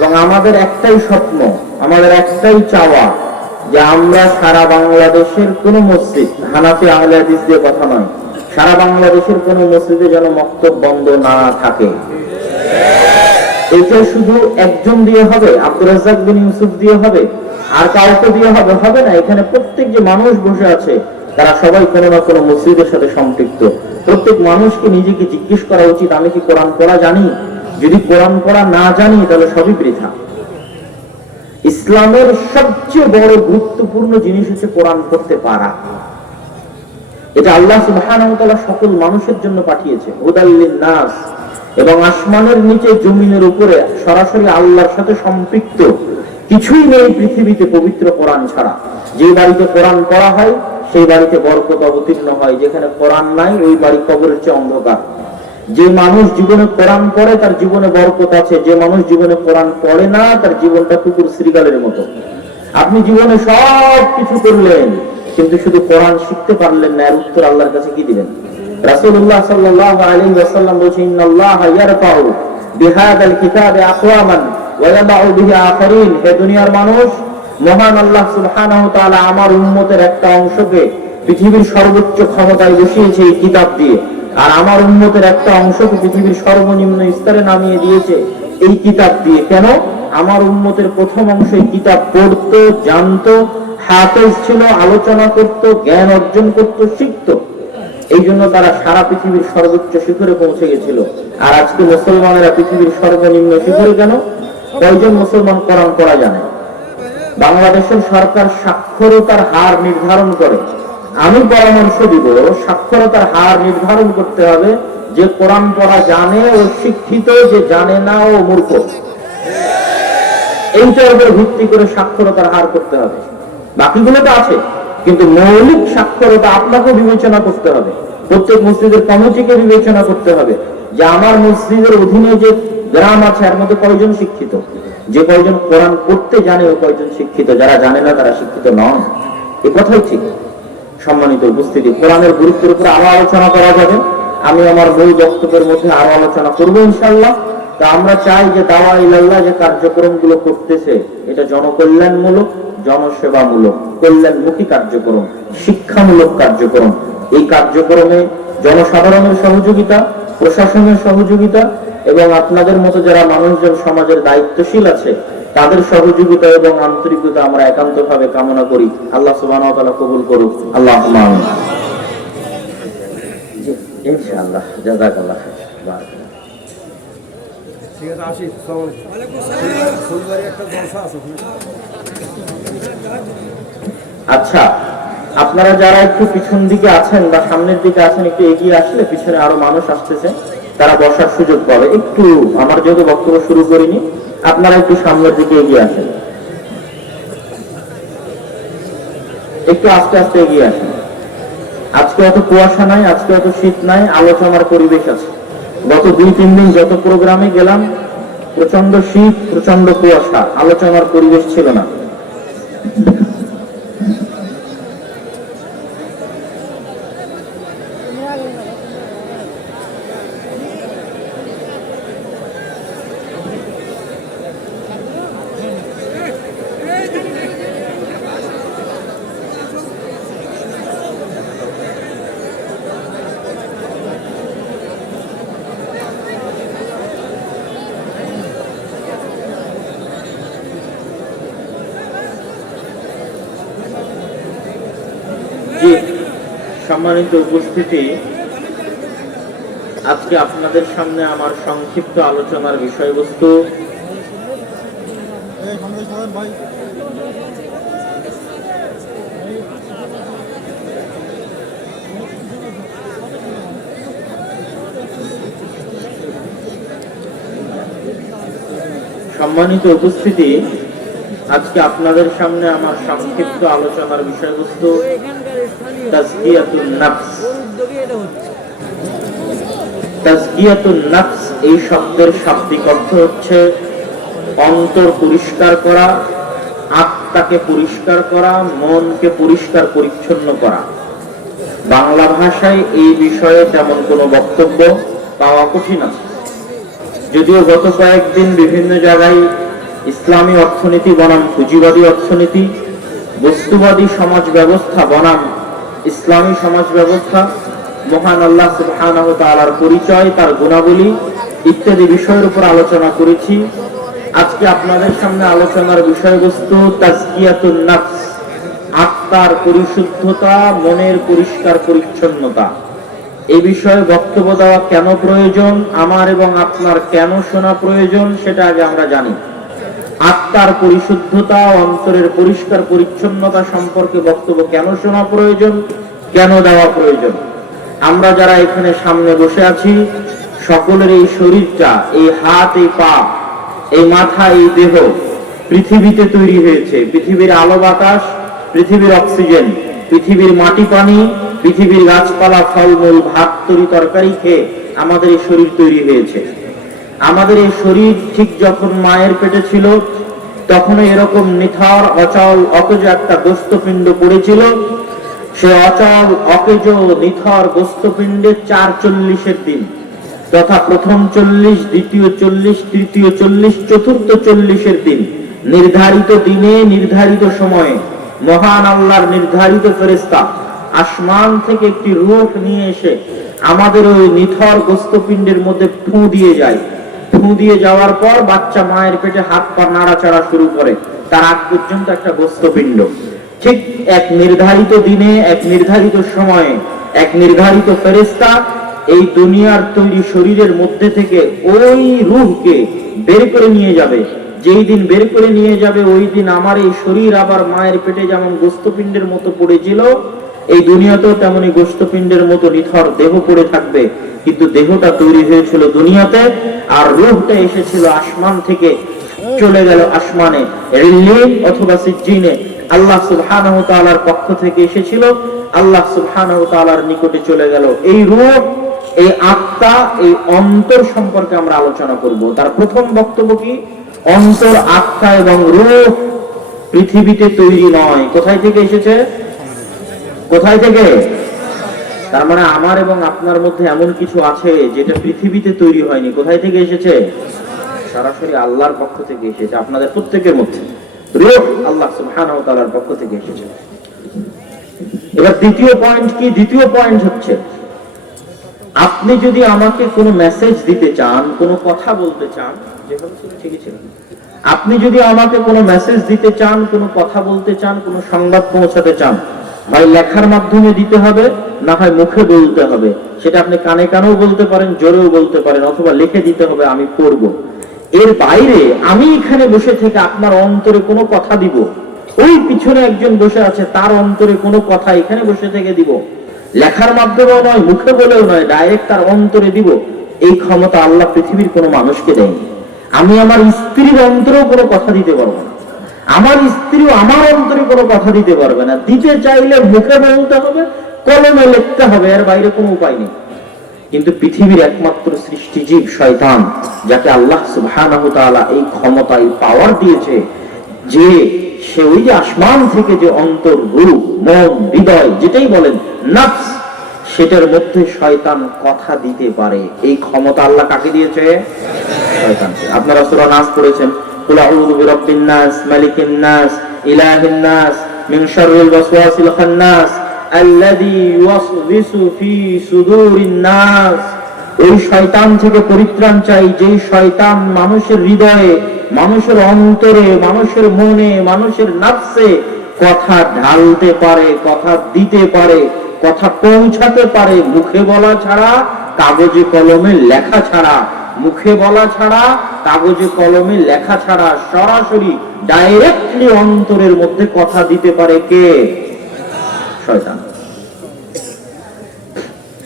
এবং আমাদের একটাই স্বপ্ন, আমাদের একটাই চাওয়া যে আমরা সারা বাংলাদেশের কোন মসজিদ, হানাফি আহলে হাদিস দিয়ে কথা নয়, সারা বাংলাদেশের কোন মসজিদে যেন মক্তব বন্ধ না থাকে। এটা শুধু একজন দিয়ে হবে, আব্দুর রাজ্জাক বিন ইউসুফ দিয়ে হবে, আর কাউকে দিয়ে হবে হবে না, এখানে প্রত্যেক যে মানুষ বসে আছে, তারা সবাই কোনো না কোনো মসজিদের সাথে সম্পৃক্ত। প্রত্যেক মানুষকে নিজেকে জিজ্ঞেস করা উচিত, আমি কি কোরআন পড়া জানি? যদি কোরআন পড়া না জানি, তাহলে সবই বৃথা। ইসলামের সবচেয়ে বড় গুরুত্বপূর্ণ জিনিস হচ্ছে কোরআন পড়তে পারা। এটা আল্লাহ তাআলা সকল মানুষের জন্য পাঠিয়েছে। হুদাল্লিন নাস এবং আসমানের নিচে জমিনের উপরে সরাসরি আল্লাহর সাথে সম্পৃক্ত কিছুই নেই পৃথিবীতে পবিত্র কোরআন ছাড়া। যে বাড়িতে কোরআন পড়া হয়, সেই বাড়িতে বরকত অবতীর্ণ হয়। যেখানে কোরআন নাই, ওই বাড়ি কবরের চেয়ে অন্ধকার। যে মানুষ জীবনে কোরআন পড়ে, তার জীবনে বরকত আছে। যে মানুষ জীবনে কোরআন পড়ে না, তার জীবনটা কুকুর শ্রীগালের মতো। আপনি জীবনে সব কিছু করলেন, কিন্তু শুধু কোরআন শিখতে পারলেন না উত্তর আল্লাহর কাছে কি আখারিন। হে দুনিয়ার মানুষ, মহান আল্লাহ সুবহানাহু তাআলা আমার উম্মতের একটা অংশকে পৃথিবীর সর্বোচ্চ ক্ষমতায় বসিয়েছে এই কিতাব দিয়ে। আর আমার উম্মতের একটা অংশকে পৃথিবীর সর্বনিম্ন স্তরে নামিয়ে দিয়েছে এই কিতাব দিয়ে। কেন? আমার উম্মতের প্রথম অংশ এই কিতাব পড়তো, জানতো, হাফেজ ছিল, আলোচনা করত, জ্ঞান অর্জন করত, শিখত। এই জন্য তারা সারা পৃথিবীর সর্বোচ্চ শিখরে পৌঁছে গেছিল। আর আজকে মুসলমানেরা পৃথিবীর সর্বনিম্ন শিখরে কেন? কয়জন মুসলমান কোরআন করা জানে? বাংলাদেশের সরকার সাক্ষরতার হার নির্ধারণ করে। আমি পরামর্শ দিব, সাক্ষরতার হার নির্ধারণ করতে হবে, যে কোরআন পড়া জানে ও শিক্ষিত, যে জানে না ও মূর্খ। এইটার উপর ভিত্তি করে সাক্ষরতার হার করতে হবে। বাকিগুলো তো আছে, কিন্তু মৌলিক সাক্ষরতা আপনাকে বিবেচনা করতে হবে। প্রত্যেক মসজিদের কমিটিকে বিবেচনা করতে হবে। যে আমার মসজিদের অধীনে যে গ্রাম আছে, এর মধ্যে কয়জন শিক্ষিত? যে কয়জন কোরআন করতে জানে ও কয়জন শিক্ষিত? যারা জানে না, তারা শিক্ষিত নয় এ কথাই ঠিক। সম্মানিত উপস্থিতি। কোরআনের গুরুত্বের উপর আরও আলোচনা করা যাবে। আমি আমার মূল বক্তব্যের মধ্যে আরও আলোচনা করব ইনশাল্লাহ তা আমরা চাই যে দাওয়া ইল্লাল্লাহ যে কার্যক্রমগুলো করতেছে, এটা জনকল্যাণমূলক, জনসেবামূলক, কল্যাণমুখী কার্যক্রম, শিক্ষামূলক কার্যক্রম। এই কার্যক্রমে জনসাধারণের সহযোগিতা, প্রশাসনের সহযোগিতা এবং আপনাদের মতো যারা মানুষজন সমাজের দায়িত্বশীল আছে তাদের সহযোগিতা এবং আন্তরিকতা আমরা একান্ত ভাবে কামনা করি। আল্লাহ সুবাহ কবুল করুক। আল্লাহ ইনশাআল্লাহ জাযাকাল্লাহ ঠিক আছে আসি আসসালামু আলাইকুম। ফুলবাড়ি একটা জলসা আছে আচ্ছা আপনারা যারা একটু পিছন দিকে আছেন বা সামনের দিকে আছেন একটু এগিয়ে আসলে পিছনে আরও মানুষ আসতেছে তারা বসার সুযোগ পাবে। একটু আমার যেহেতু বক্তব্য শুরু করিনি আপনারা একটু সামনের দিকে এগিয়ে আসেন। একটু আস্তে আস্তে এগিয়ে আসেন। আজকে অত কুয়াশা নাই, আজকে অত শীত নাই, আলোচনার পরিবেশ আছে। গত দুই, তিন দিন যত প্রোগ্রামে গেলাম প্রচণ্ড শীত প্রচণ্ড কুয়াশা, আলোচনার পরিবেশ ছিল না। সম্মানিত উপস্থিতি, আজকে আপনাদের সামনে আমার সংক্ষিপ্ত আলোচনার বিষয়বস্তু। সম্মানিত উপস্থিতি, আজকে আপনাদের সামনে আমার সংক্ষিপ্ত আলোচনার বিষয়বস্তু। এই শব্দের শাব্দিক অর্থ হচ্ছে অন্তর পরিষ্কার করা, আত্মাকে পরিষ্কার করা, মনকে পরিষ্কার পরিচ্ছন্ন করা। বাংলা ভাষায় এই বিষয়ে তেমন কোনো বক্তব্য পাওয়া কঠিন যদিও গত কয়েকদিন বিভিন্ন জায়গায় ইসলামী অর্থনীতি বনাম, পুঁজিবাদী অর্থনীতি, বস্তুবাদী সমাজ ব্যবস্থা বনাম ইসলামী সমাজ ব্যবস্থা, মহান আল্লাহ সুবহানাহু পরিচয়, তার গুণাবলী ইত্যাদি বিষয়ের উপর আলোচনা করেছি। আজকে আপনাদের সামনে আলোচনার বিষয়বস্তু তাজকিয়াতুন নাফস, আত্মার পরিশুদ্ধতা, মনের পরিষ্কার পরিচ্ছন্নতা। এই বিষয়ে বক্তব্য দেওয়া কেন প্রয়োজন, আমার এবং আপনার কেন শোনা প্রয়োজন, সেটা আগে আমরা জানি। আত্মার পরিশুদ্ধতা অন্তরের পরিষ্কার পরিচ্ছন্নতা সম্পর্কে বক্তব্য কেন শোনা প্রয়োজন? কেন দেওয়া প্রয়োজন? আমরা যারা এখানে সামনে বসে আছি, সকলের এই শরীরটা, এই হাত, এই পা, এই মাথা, এই দেহ পৃথিবীতে তৈরি হয়েছে। পৃথিবীর আলো বাতাস, পৃথিবীর অক্সিজেন, পৃথিবীর মাটি পানি, পৃথিবীর গাছপালা, ফলমূল, ভাত, তরি, তরকারি খেয়ে আমাদের এই শরীর তৈরি হয়েছে। আমাদের এই শরীর ঠিক যখন মায়ের পেটে ছিল তখন এরকম নিথর, অচল, অকেজ একটা গোস্তপিণ্ড পড়েছিল। সে অচল, অকেজ নিথর গোস্তপিণ্ডের চার চল্লিশের দিন তথা প্রথম চল্লিশ, দ্বিতীয় চল্লিশ, তৃতীয় চল্লিশ, চতুর্থ চল্লিশের দিন নির্ধারিত দিনে, নির্ধারিত সময়ে মহান আল্লাহর নির্ধারিত ফেরেস্তা আসমান থেকে একটি রূপ নিয়ে এসে আমাদের ওই নিথর গোস্তপিণ্ডের মধ্যে ফু দিয়ে যায়। ফু দিয়ে যাওয়ার পর বাচ্চা মায়ের পেটে হাত পা নাড়াচাড়া শুরু করে। তার আগ পর্যন্ত একটা গোস্তপিণ্ড। ঠিক এক নির্ধারিত দিনে, এক নির্ধারিত সময়ে, এক নির্ধারিত ফেরেস্তা এই দুনিয়ার তৈরি শরীরের মধ্যে থেকে ওই রূহকে বের করে নিয়ে যাবে। যেই দিন বের করে নিয়ে যাবে, ওই দিন আমার এই শরীর আবার মায়ের পেটে যেমন গোস্তপিণ্ডের মতো পড়েছিল, এই দুনিয়াতেও তেমনি গোস্তপিণ্ডের মতো নিথর দেহ পড়ে থাকবে। কিন্তু দেহটা তৈরি হয়েছিল দুনিয়াতে আর রূহটা এসেছিল আসমান থেকে। চলে গেল আসমানে। অথবা সিজ্জিনে। আল্লাহ সুবহানাহু পক্ষ থেকে এসেছিল। আল্লাহ সুবহানাহু নিকটে চলে গেল। এই রূহ এই আত্মা, এই অন্তর সম্পর্কে আমরা আলোচনা করব। তার প্রথম বক্তব্য কি? অন্তর, আত্মা এবং রূহ পৃথিবীতে তৈরি নয়। কোথায় থেকে এসেছে? কোথায় থেকে? তার মানে আমার এবং আপনার মধ্যে এমন কিছু আছে যেটা পৃথিবীতে তৈরি হয়নি। কোথায় থেকে এসেছে? সরাসরি আল্লাহর পক্ষ থেকে এসেছে, আপনাদের প্রত্যেকের মধ্যে। আল্লাহ তাআলার পক্ষ থেকে এসেছে। এবার দ্বিতীয় পয়েন্ট কি? দ্বিতীয় পয়েন্ট হচ্ছে, আপনি যদি আমাকে কোনো মেসেজ দিতে চান, কোনো কথা বলতে চান আপনি যদি আমাকে কোনো মেসেজ দিতে চান, কোনো কথা বলতে চান, কোনো সংবাদ পৌঁছাতে চান হয় লেখার মাধ্যমে দিতে হবে, না হয় মুখে বলতে হবে। সেটা আপনি কানে কানেও বলতে পারেন, জোরেও বলতে পারেন, অথবা লিখে দিতে হবে, আমি পড়ব। এর বাইরে আমি এখানে বসে থেকে আপনার অন্তরে কোনো কথা দিব। ওই পিছনে একজন বসে আছে, তার অন্তরে কোনো কথা এখানে বসে থেকে দিব। লেখার মাধ্যমেও নয়, মুখে বলেও নয় ডাইরেক্ট তার অন্তরে দিব। এই ক্ষমতা আল্লাহ পৃথিবীর কোনো মানুষকে দেয়নি। আমি আমার স্ত্রীর অন্তরেও কোনো কথা দিতে পারব না। আমার স্ত্রীও আমার অন্তরে কোনো কথা দিতে পারবে না। দিতে চাইলে মুখে বলতে হবে, কলমে লিখতে হবে, এর বাইরে কোনো উপায় নেই। কিন্তু পৃথিবীর একমাত্র সৃষ্টিজীব শয়তান, যাকে আল্লাহ সুবহানাহু তাআলা এই ক্ষমতা এই পাওয়ার দিয়েছে, যে সে ওই যে আসমান থেকে যে অন্তর, রূপ, মন, হৃদয়, যেটাই বলেন, নফস, সেটার মধ্যে শয়তান কথা দিতে পারে। এই ক্ষমতা আল্লাহ কাকে দিয়েছে? শয়তানকে। আপনারা সূরা নাস পড়েছেন। কুল আউযু বিরাব্বিন নাস মালিকিন নাস ইলাহিন নাস মিন শাররিল ওয়াসওয়াসিল খান্নাস আল্লাযী ইউওয়াসওয়িসু ফি সুদুরিন নাস ওই শয়তান থেকে পরিত্রাণ চাই, যেই শয়তান মানুষের হৃদয়ে, মানুষের অন্তরে, মানুষের মনে, মানুষের নাফসে কথা ঢালতে পারে, কথা দিতে পারে, কথা পৌঁছাতে পারে, মুখে বলা ছাড়া, কাগজে কলমে লেখা ছাড়া। মুখে বলা ছাড়া, কাগজে কলমে লেখা ছাড়া সরাসরি ডাইরেক্টলি অন্তরের মধ্যে কথা দিতে পারে কে? শয়তান।